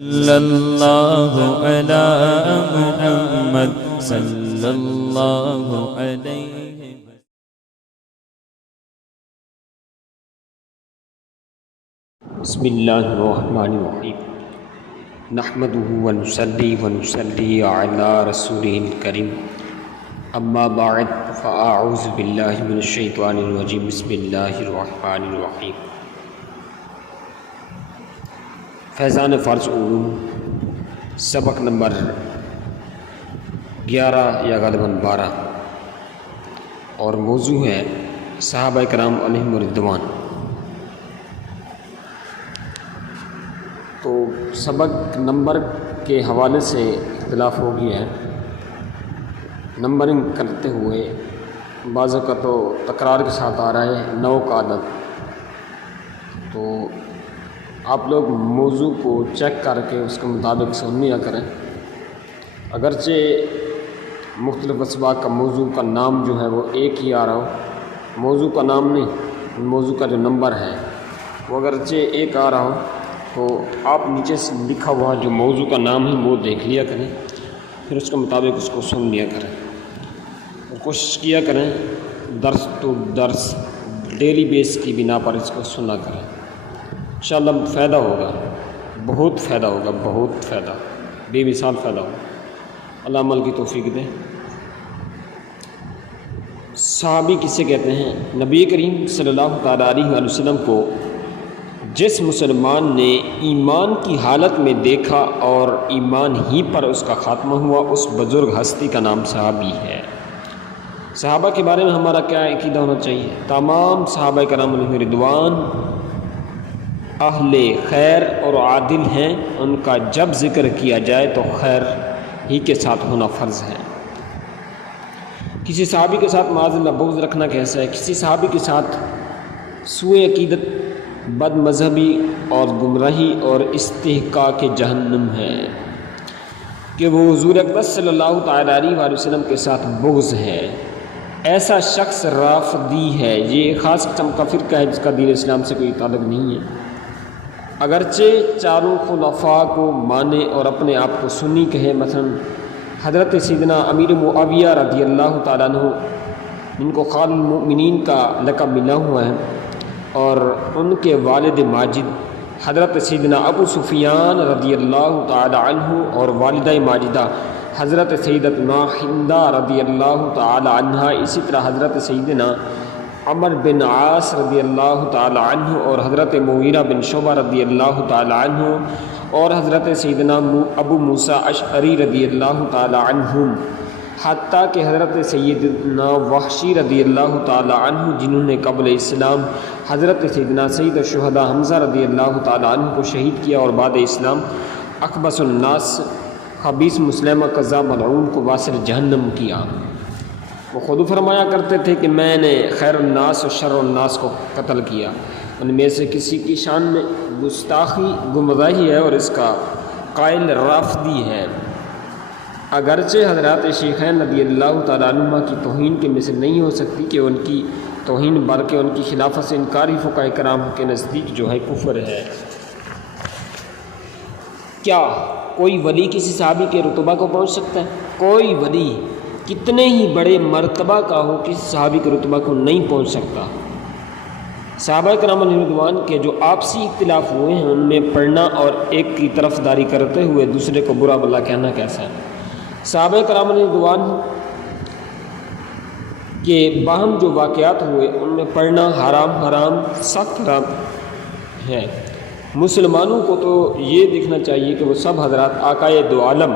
صلی اللہ علی محمد صلی اللہ علیہ بسم اللہ الرحمن الرحیم نحمده ونصلی علی رسوله الکریم اما بعد فاعوذ باللہ من الشیطان الرجیم بسم اللہ الرحمن الرحیم فیضان فارس علوم سبق نمبر 11 یا غالباً 12 اور موضوع ہے صحابہ کرام علیہم رضوان۔ تو سبق نمبر کے حوالے سے اختلاف ہو گیا ہے۔ نمبرنگ کرتے ہوئے بعض کا تو تکرار کے ساتھ آ رہا ہے 9 کا عدد، تو آپ لوگ موضوع کو چیک کر کے اس کے مطابق سنیا کریں۔ اگرچہ مختلف اسباق کا موضوع کا نام جو ہے وہ ایک ہی آ رہا ہو، موضوع کا نام نہیں، موضوع کا جو نمبر ہے وہ اگرچہ ایک آ رہا ہو، تو آپ نیچے سے لکھا ہوا جو موضوع کا نام ہے وہ دیکھ لیا کریں، پھر اس کے مطابق اس کو سن لیا کریں اور کوشش کیا کریں درس تو درس ڈیلی بیس کی بنا پر اس کو سنا کریں۔ انشاءاللہ فائدہ ہوگا، بہت فائدہ ہوگا، بہت فائدہ، بے مثال فائدہ ہوگا۔ اللہ عمل کی توفیق دے۔ صحابی کسے کہتے ہیں؟ نبی کریم صلی اللہ تعالیٰ علیہ وآلہ وسلم کو جس مسلمان نے ایمان کی حالت میں دیکھا اور ایمان ہی پر اس کا خاتمہ ہوا، اس بزرگ ہستی کا نام صحابی ہے۔ صحابہ کے بارے میں ہمارا کیا عقیدہ ہونا چاہیے؟ تمام صحابہ کرام علیہم رضوان اہل خیر اور عادل ہیں، ان کا جب ذکر کیا جائے تو خیر ہی کے ساتھ ہونا فرض ہے۔ کسی صحابی کے ساتھ معاذ اللہ بغض رکھنا کیسا ہے؟ کسی صحابی کے ساتھ سوء عقیدت، بد مذہبی اور گمراہی اور استحقاق جہنم ہے کہ وہ حضور اکبر صلی اللہ تعالیٰ علیہ وآلہ وسلم کے ساتھ بغض ہے۔ ایسا شخص رافضی ہے، یہ خاص قسم کا فرقہ ہے جس کا دین اسلام سے کوئی تعلق نہیں ہے۔ اگرچہ چاروں خلفاء کو مانے اور اپنے آپ کو سنی کہے، مثلا حضرت سیدنا امیر معاویہ رضی اللہ تعالیٰ عنہ جن کو خال المؤمنین کا لقب ملا ہوا ہے، اور ان کے والد ماجد حضرت سیدنا ابو سفیان رضی اللہ تعالی عنہ اور والدہ ماجدہ حضرت سیدتنا ہندہ رضی اللہ تعالی عنہ، اسی طرح حضرت سیدنا عمر بن عاص رضی اللہ تعالی عنہ اور حضرت مغیرہ بن شعبہ رضی اللہ تعالی عنہ اور حضرت سیدنا ابو موسیٰ اشعری رضی اللہ تعالی عنہم، حتیٰ کہ حضرت سیدنا وحشی رضی اللہ تعالی عنہ جنہوں نے قبل اسلام حضرت سیدنا سید الشہداء حمزہ رضی اللہ تعالی عنہ کو شہید کیا اور بعد اسلام اخبث الناس خبیث مسلمہ کذاب ملعون کو واصل جہنم کیا۔ وہ خود فرمایا کرتے تھے کہ میں نے خیر الناس و شر الناس کو قتل کیا۔ ان میں سے کسی کی شان میں گستاخی گمراہی ہے اور اس کا قائل رافضی ہے۔ اگرچہ حضرات شیخین رضی اللہ تعالیٰ عنہ کی توہین کے مثل نہیں ہو سکتی کہ ان کی توہین، بلکہ ان کی خلافت سے انکاری فقہاء کرام کے نزدیک جو ہے کفر ہے۔ کیا کوئی ولی کسی صحابی کے رتبہ کو پہنچ سکتا ہے؟ کوئی ولی کتنے ہی بڑے مرتبہ کا ہو کسی صحابی کے رتبہ کو نہیں پہنچ سکتا۔ صحابہ کرام علیہم رضوان کے جو آپسی اختلاف ہوئے ہیں ان میں پڑھنا اور ایک کی طرفداری کرتے ہوئے دوسرے کو برا بھلا کہنا کیسا ہے؟ صحابہ کرام علیہم رضوان کے باہم جو واقعات ہوئے ان میں پڑھنا حرام سخت حرام ہے۔ مسلمانوں کو تو یہ دیکھنا چاہیے کہ وہ سب حضرات آقائے دو عالم،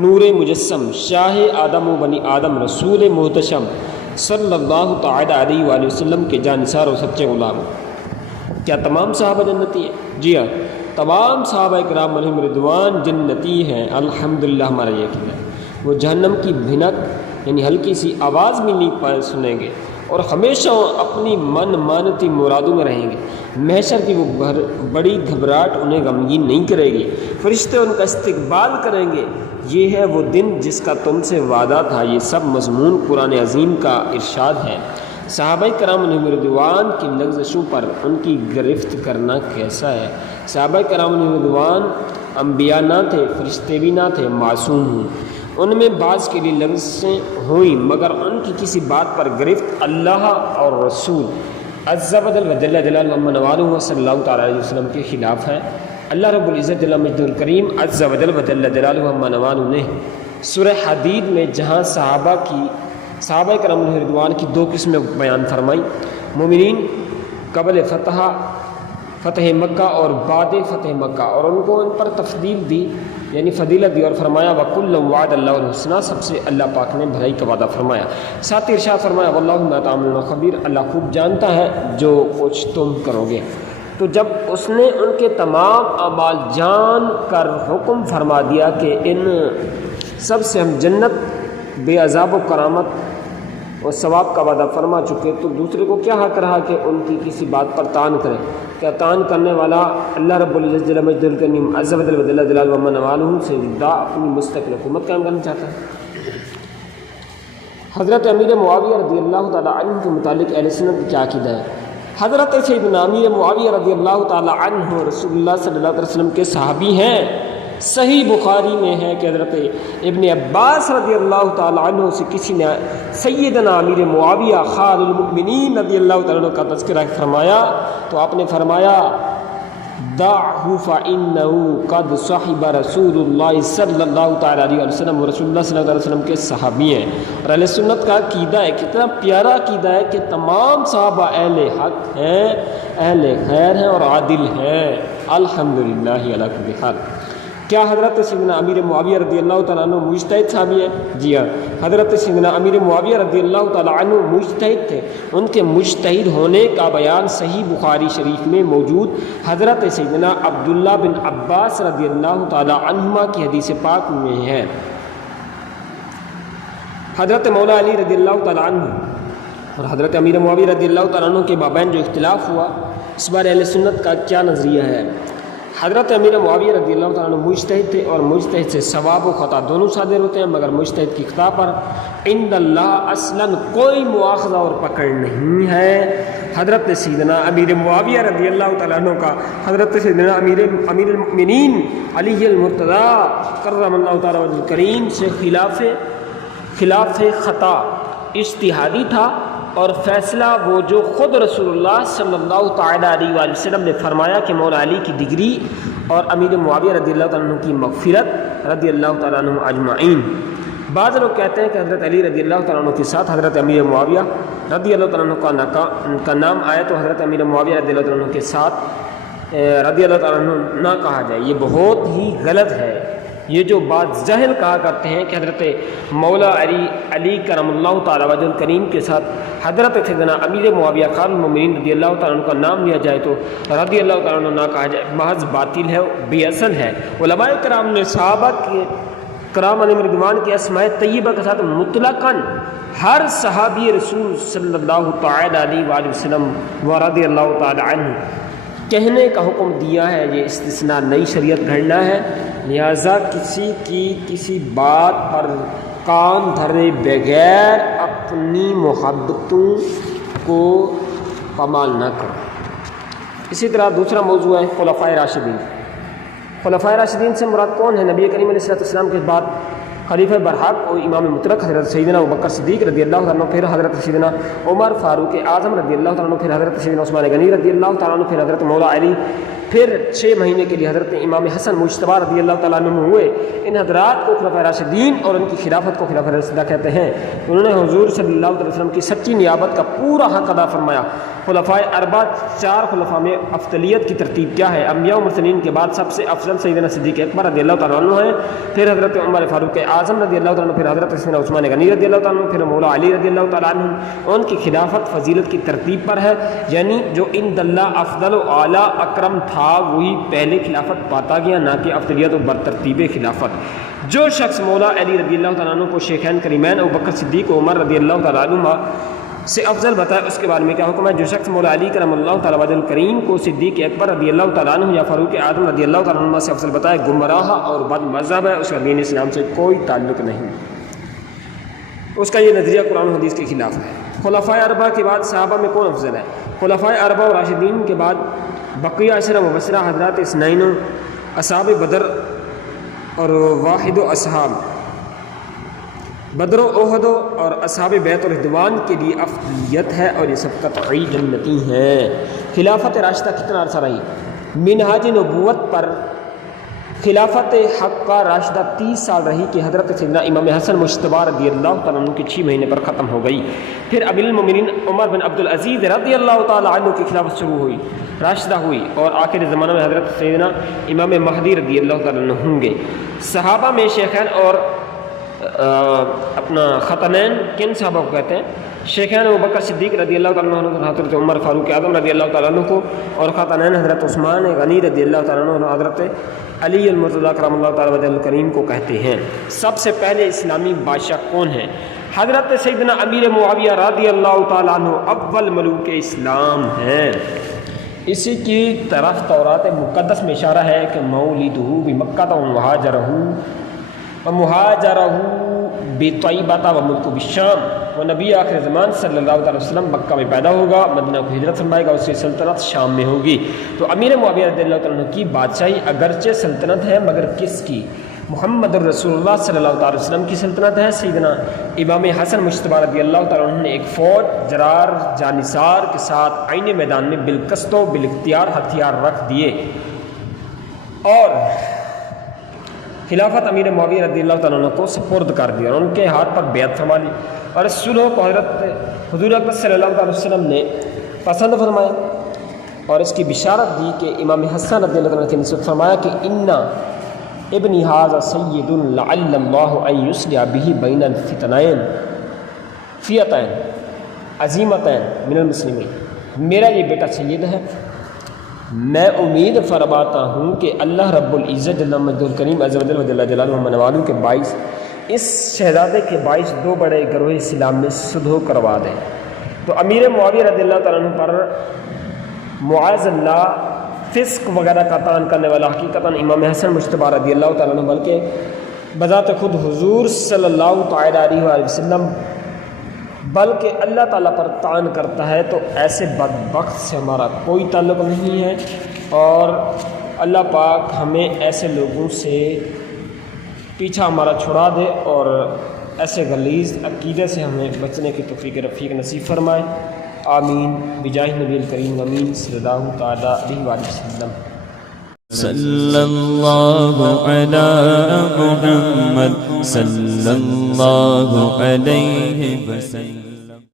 نور مجسم، شاہ آدم و بنی آدم، رسول محتشم صلی اللہ تعالیٰ علیہ وآلہ وسلم کے جانثار و سچے غلام۔ کیا تمام صحابہ جنتی ہیں؟ جی ہاں، تمام صحابہ کرام علیہم رضوان جنتی ہیں، الحمدللہ ہمارا یہ یقین ہے۔ وہ جہنم کی بھنک یعنی ہلکی سی آواز بھی نہیں سنیں گے اور ہمیشہ اپنی من مانتی مرادوں میں رہیں گے۔ محشر کی وہ بڑی گھبراہٹ انہیں غمگین نہیں کرے گی، فرشتے ان کا استقبال کریں گے۔ یہ ہے وہ دن جس کا تم سے وعدہ تھا۔ یہ سب مضمون قرآن عظیم کا ارشاد ہے۔ صحابہ کرام علیہم رضوان کی لغزشوں پر ان کی گرفت کرنا کیسا ہے؟ صحابہ کرام علیہم رضوان انبیاء نہ تھے، فرشتے بھی نہ تھے، معصوم ہوں، ان میں بعض کے لیے لغزشیں ہوئیں، مگر ان کی کسی بات پر گرفت اللہ اور رسول عز و جل جلالہ عما نوالہ صلی اللہ تعالیٰ علیہ وسلم کے خلاف ہے۔ اللہ رب العزت جل مجدہ الکریم عز و جل جلالہ عما نوالہ نے سورہ حدید میں جہاں صحابہ کرام علیہ رضوان کی دو قسمیں بیان فرمائی، مومنین قبل فتح مکہ اور بعد فتح مکہ، اور ان کو ان پر تفضیل دی یعنی فضیلت دی، اور فرمایا وَكُلًّا وَعَدَ اللَّهُ الْحُسْنَىٰ، سب سے اللہ پاک نے بھلائی کا وعدہ فرمایا۔ ساتھ ہی ارشاد فرمایا وَاللَّهُ بِمَا تَعْمَلُونَ خَبِيرٌ، اللہ خوب جانتا ہے جو کچھ تم کرو گے۔ تو جب اس نے ان کے تمام اعمال جان کر حکم فرما دیا کہ ان سب سے ہم جنت بے عذاب و کرامت اور ثواب کا وعدہ فرما چکے، تو دوسرے کو کیا حق رہا کہ ان کی کسی بات پر طعن کرے؟ کیا طعن کرنے والا اللہ رب العزت جل مجدہ الکریم عز و جل جلالہ عما نوالہ سے اپنی مستقل حکومت قائم کرنا چاہتا ہے۔ حضرت امیر معاویہ رضی اللہ تعالیٰ عنہ کے متعلق اہل سنت کی کیا عقیدہ ہے؟ حضرت سیدنا امیر معاویہ رضی اللہ تعالیٰ عنہ رسول اللہ صلی اللہ علیہ وسلم کے صحابی ہیں۔ صحیح بخاری میں ہے کہ حضرت ابن عباس رضی اللہ تعالیٰ عنہ سے کسی نے سیدنا امیر معاویہ خال المؤمنین رضی اللہ تعالیٰ عنہ کا تذکرہ فرمایا تو آپ نے فرمایا دعہ فإنہ قد صحب رسول اللہ صلی اللہ تعالیٰ علیہ وسلم، رسول اللہ صلی اللہ علیہ وسلم کے صحابی ہیں۔ اور اہل سنت کا عقیدہ ہے، کتنا پیارا عقیدہ ہے کہ تمام صحابہ اہل حق ہیں، اہل خیر ہیں اور عادل ہیں، الحمدللہ علی کل حال۔ کیا حضرت سیدنا امیر معاویہ رضی اللہ تعالیٰ عنہ مجتہد صحابی ہے؟ جی ہاں، حضرت سیدنا امیر معاویہ رضی اللہ تعالیٰ عنہ مجتہد تھے۔ ان کے مجتہد ہونے کا بیان صحیح بخاری شریف میں موجود حضرت سیدنا عبداللہ بن عباس رضی اللہ تعالیٰ عنہما کی حدیث پاک میں ہے۔ حضرت مولا علی رضی اللہ تعالیٰ عنہ اور حضرت امیر معاویہ رضی اللہ تعالیٰ عنہ کے مابین جو اختلاف ہوا، اس بارے اہل سنت کا کیا نظریہ ہے؟ حضرت امیر معاویہ رضی اللہ تعالیٰ عنہ مجتہد تھے، اور مجتہد سے ثواب و خطا دونوں صادر ہوتے ہیں، مگر مجتہد کی خطا پر عند اللہ اصلاً کوئی مواخذہ اور پکڑ نہیں ہے۔ حضرت سیدنا امیر معاویہ رضی اللہ تعالیٰ عنہ کا حضرت سیدنا امیر المؤمنین علی المرتضیٰ کرم اللہ تعالیٰ وجہ الکریم سے خلاف خطا اجتہادی تھا، اور فیصلہ وہ جو خود رسول اللہ صلی اللہ تعالیٰ علیہ وآلہ وسلم نے فرمایا کہ مولا علی کی ڈگری اور امیر معاویہ رضی اللہ تعالیٰ عنہ کی مغفرت رضی اللہ تعالیٰ عنہ اجمعین۔ بعض لوگ کہتے ہیں کہ حضرت علی رضی اللہ تعالیٰ عنہ کے ساتھ حضرت امیر معاویہ رضی اللہ تعالیٰ عنہ کا نام آیا تو حضرت امیر معاویہ رضی اللہ تعالیٰ عنہ کے ساتھ رضی اللہ تعالیٰ عنہ نہ کہا جائے، یہ بہت ہی غلط ہے۔ یہ جو بات جاہل کہا کرتے ہیں کہ حضرت مولا علی کرم اللہ تعالیٰ وجہ الکریم کے ساتھ حضرت سیدنا امیر معاویہ خال المؤمنین رضی اللہ تعالیٰ عنہ کا نام لیا جائے تو رضی اللہ تعالیٰ عنہ نہ کہا جائے، محض باطل ہے، بے اصل ہے۔ علماء کرام نے صحابہ کرام علیہم رضوان کے اسماء طیبہ کے ساتھ مطلقاً ہر صحابی رسول صلی اللہ تعالیٰ علیہ وآلہ وسلم و رضی اللہ تعالیٰ عنہ کہنے کا حکم دیا ہے، یہ استثناء نئی شریعت گھڑنا ہے، لہذا کسی کی کسی بات پر کان دھرے بغیر اپنی محبتوں کو پامال نہ کرو۔ اسی طرح دوسرا موضوع ہے خلفائے راشدین۔ خلفائے راشدین سے مراد کون ہے؟ نبی کریم علیہ السلام کے بعد خلیفہ برحق اور امام مطلق حضرت سیدنا ابوبکر صدیق رضی اللہ تعالیٰ عنہ، پھر حضرت سیدنا عمر فاروق اعظم رضی اللہ تعالیٰ عنہ، پھر حضرت سیدنا عثمان غنی رضی اللہ تعالیٰ عنہ، پھر حضرت مولا علی، پھر 6 مہینے کے لیے حضرت امام حسن مجتبی رضی اللہ تعالیٰ عنہ ہوئے۔ ان حضرات کو خلفائے راشدین اور ان کی خلافت کو خلافت راشدہ کہتے ہیں۔ انہوں نے حضور صلی اللہ علیہ وسلم کی سچی نیابت کا پورا حق ادا فرمایا۔ خلفائے اربعہ 4 خلفاء میں افضلیت کی ترتیب کیا ہے؟ انبیاء و مرسلین کے بعد سب سے افضل سیدنا صدیق اکبر رضی اللہ تعالیٰ عنہ ہیں، پھر حضرت عمر فاروق اعظم رضی اللہ تعالیٰ عنہ، پھر حضرت سیدنا عثمان غنی رضی اللہ تعالیٰ عنہ، پھر مولا علی رضی اللہ تعالیٰ عنہ۔ ان کی خلافت فضیلت کی ترتیب پر ہے، یعنی جو عند اللہ افضل و اعلیٰ اکرم تھا وہی پہلے خلافت پاتا گیا، نہ کہ افضلیت و برترتیب خلافت۔ جو شخص مولا علی رضی اللہ تعالیٰ عنہ کو شیخین کریمین ابوبکر صدیق و عمر رضی اللہ تعالیٰ عنہ سے افضل بتائے، اس کے بارے میں کیا حکم ہے؟ جو شخص مولا علی کرم اللہ تعالیٰ وجہ الکریم کو صدیق اکبر رضی اللہ تعالیٰ عنہ یا فاروق اعظم رضی اللہ تعالیٰ عنہ سے افضل بتائے، گمراہ اور بد مذہب ہے، اس کا دین اسلام سے کوئی تعلق نہیں، اس کا یہ نظریہ قرآن و حدیث کے خلاف ہے۔ خلفائے اربعہ کے بعد صحابہ میں کون افضل ہے؟ خلفائے اربعہ و راشدین کے بعد بقیہ عشرہ مبشرہ حضرات اثنین، اصحاب بدر اور واحد و اصحاب بدر و احد اور اصحاب بیت الرضوان کے لیے افضلیت ہے، اور یہ سب قطعی جنتی ہیں۔ خلافت راشدہ کتنا عرصہ رہی؟ منہاج نبوت پر خلافت حقہ راشدہ 30 سال رہی کہ حضرت سیدنا امام حسن مجتبی رضی اللہ تعالیٰ عنہ کے 6 مہینے پر ختم ہو گئی۔ پھر امیر المومنین عمر بن عبد العزیز رضی اللہ تعالیٰ عنہ کی خلافت شروع ہوئی، راشدہ ہوئی، اور آخر زمانہ میں حضرت سیدنا امام مہدی رضی اللہ تعالیٰ عنہ ہوں گے۔ صحابہ میں شیخین اور اپنا خطنین کن صحابہ کو کہتے ہیں؟ شیخین ابوبکر صدیق رضی اللہ تعالیٰ عنہ، حضرت عمر فاروق اعظم رضی اللہ تعالیٰ عنہ کو، اور خطنین حضرت عثمان غنی رضی اللہ تعالیٰ عنہ اور حضرت علی المرتضیٰ کرم اللہ تعالیٰ وجہ الکریم کو کہتے ہیں۔ سب سے پہلے اسلامی بادشاہ کون ہیں؟ حضرت سیدنا امیر معاویہ رضی اللہ تعالیٰ عنہ اول ملوک اسلام ہیں۔ اسی کی طرف تورات مقدس میں اشارہ ہے کہ مولدہ بمکہ ومہاجرہ بطیبہ وملک بالشام، وہ نبی آخر زمان صلی اللہ علیہ وسلم مکہ میں پیدا ہوگا، مدینہ کو ہجرت فرمائے گا، اس کی سلطنت شام میں ہوگی۔ تو امیر معاویہ رضی اللہ عنہ کی بادشاہی اگرچہ سلطنت ہے، مگر کس کی؟ محمد الرسول اللہ صلی اللہ علیہ وسلم کی سلطنت ہے۔ سیدنا امام حسن مجتبی رضی اللہ تعالیٰ عنہ نے ایک فوج جرار جانثار کے ساتھ عین میدان میں بالقصد و بالاختیار ہتھیار رکھ دیے، اور خلافت امیر معاویہ رضی اللہ تعالیٰ عنہ کو سپرد کر دیا، اور ان کے ہاتھ پر بیعت فرما لی، اور اس صلح کو حضور اکرم صلی اللہ علیہ وسلم نے پسند فرمایا، اور اس کی بشارت دی کہ امام حسن رضی اللہ عنہ کی نسبت فرمایا کہ انا ابن ھذا سید لعل اللہ ان یصلح بہ بین الفتنین فئتین عظیمتین من المسلمین، میرا یہ بیٹا سید ہے، میں امید فرماتا ہوں کہ اللہ رب العزت جل مجدہ الکریم عز و جل و جل جلالہ من والوں کے باعث اس شہزادے کے باعث 2 بڑے گروہ اسلام میں صلح کروا دیں۔ تو امیر معاویہ رضی اللہ تعالیٰ عنہ پر معاذ اللہ فسق وغیرہ کا تعان کرنے والا حقیقتاً امام حسن مجتبی رضی اللہ تعالیٰ عنہ بلکہ بذات خود حضور صلی اللہ تعالیٰ علیہ وسلم بلکہ اللہ تعالیٰ پر تعان کرتا ہے، تو ایسے بدبخت سے ہمارا کوئی تعلق نہیں ہے، اور اللہ پاک ہمیں ایسے لوگوں سے پیچھا ہمارا چھڑا دے، اور ایسے غلیظ عقیدے سے ہمیں بچنے کی توفیق رفیق نصیب فرمائے۔ آمین بجاہ نبی الکریم امین صلی اللہ تعالیٰ علیہ وآلہ وسلم۔ صلی اللہ علی محمد صلی اللہ علیہ وسلم۔